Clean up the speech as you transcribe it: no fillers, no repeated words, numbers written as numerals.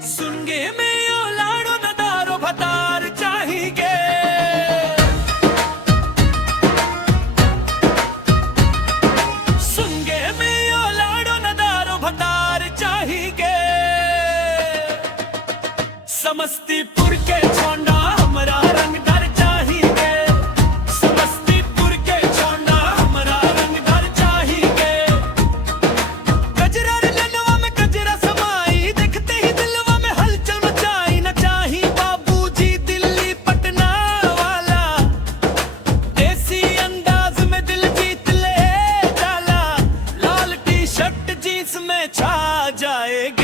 सुनगे में यो लाड़ो नदारो भतार चाहिए। सुनगे में यो लाड़ो नदारो भतार चाहिए। समस्तीपुर के छोंडा हमरा रंगदार चाहिए। समस्तीपुर के छोंडा हमरा रंगदार चाहिए। कजरा रे लनवा में कजरा समाई, देखते ही दिलवा में हलचल मचाई। न चाही बाबूजी दिल्ली पटना वाला, देसी अंदाज में दिल जीत ले डाला। लाल टी शर्ट जींस में छा जाएगा।